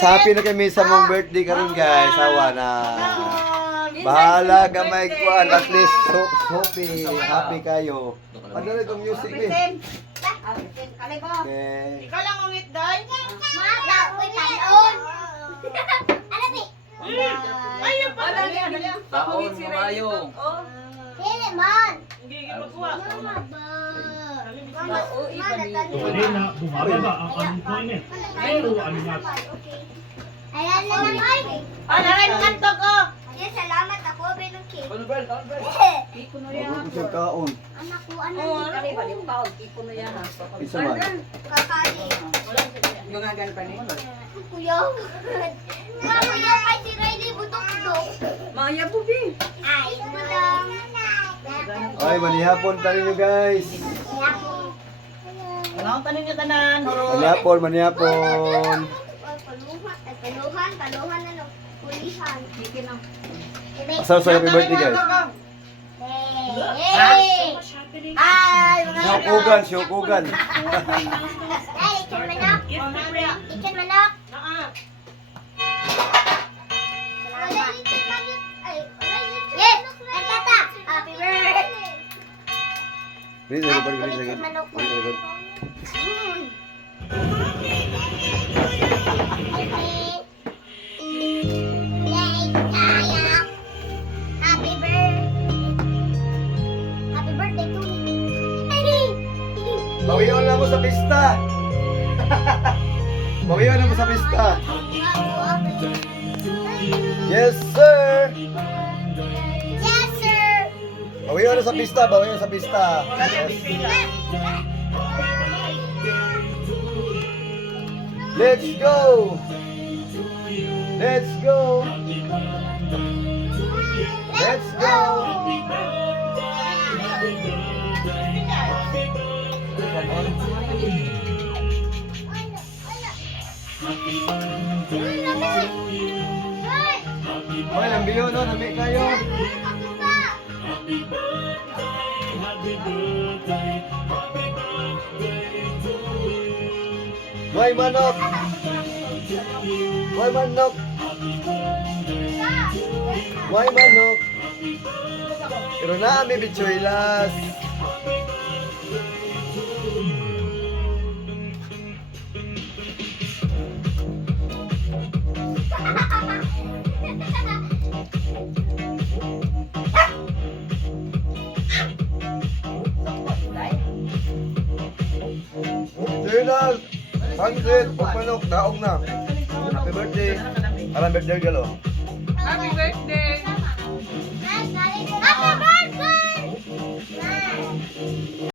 happy na kami sa mong birthday karon guys. Awa na. Bahala gamay kuan at least happy kayo. Ano rin itong music eh? Okay. Ikaw lang ungit, Day. Mata, uy, taon. Ano ni? Ayun pala. Taon, mamayo. Dili man. Hindi magkuha. Mama ba? Kanina, bumababa ang unemployment. Pero ano nga, Ayan na naman. Naray nung antog, oh. Yes, salamat ako, Benuki. Ako sa kaon. Anak ko, ano Oo, ni? Isa man. Kakali. Kuya. Kuya, kay si Riley butok-butok. Maya bubi. Ay, mo lang. Ay, manihapon tayo nyo guys. Ano tanin niyo tanan? Manihapon. Kaluhan, ano? Pulisan. Asal sa happy birthday guys. Hey! Ay, Syukugan, syukugan. Ay, ikan manok. Ikan manok. Yes! Ang tata! Happy birthday! Please, Ikan manok ko. Happy birthday! Happy birthday to me! Bawion na mo sa pista. Bawion na mo sa pista. Yes, sir. Yes, sir! Bawion na sa pista, bawion sa pista. Let's go. Let's go. Let's go. Hoy, lambiyo no, nami kayo. Hoy, manok. Hoy, manok. Hoy, manok. Pero na kami bichuelas. Bichuelas. 100. Pag manok, daong na. Happy birthday. Happy birthday, galo. Happy birthday.